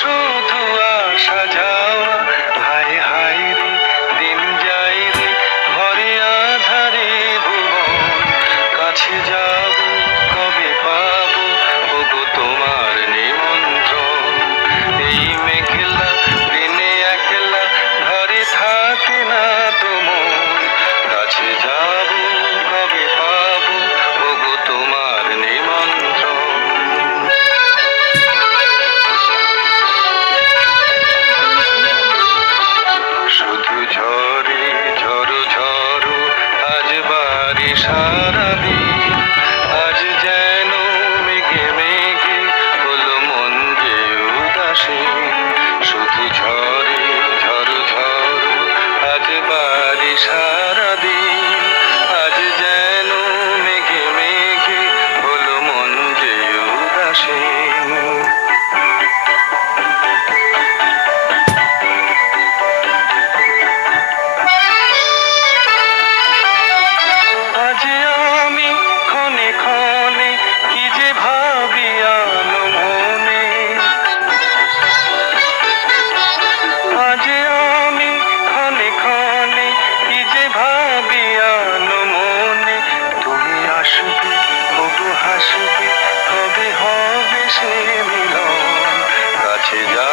শুধু আসা যাওয়া, হায় হায় রে দিন যায় রে, ঘরে আধারে ভুবন, কাছে যাব কবে পাবো ওগো তোমার নিমন্ত্রণ। এই মেঘলা দিনে একলা ঘরে থাকে না তো মন, কাছে যাব কবে পাবো ওগো তোমার নিমন্ত্রণ। শুধু ঝরে ঝরো ঝরো আজ বাড়ি সারাদিন, আজ যেন মেঘে মেঘে হলো মন যে উদাসীন। শুধু ঝরে ঝরো ঝরো আজ বাড়ি সারাদিন, আজ যেন মেঘে মেঘে হলো মন যে উদাসীন। আজ আমি ক্ষণে ক্ষণে কি যে ভাবি আলো মনে, আজ আমি ক্ষণে ক্ষণে কি যে ভাবি আলো মনে। তুমি আসবে তবু হাসবে, কবে হবে সে মিলন, কাছে যা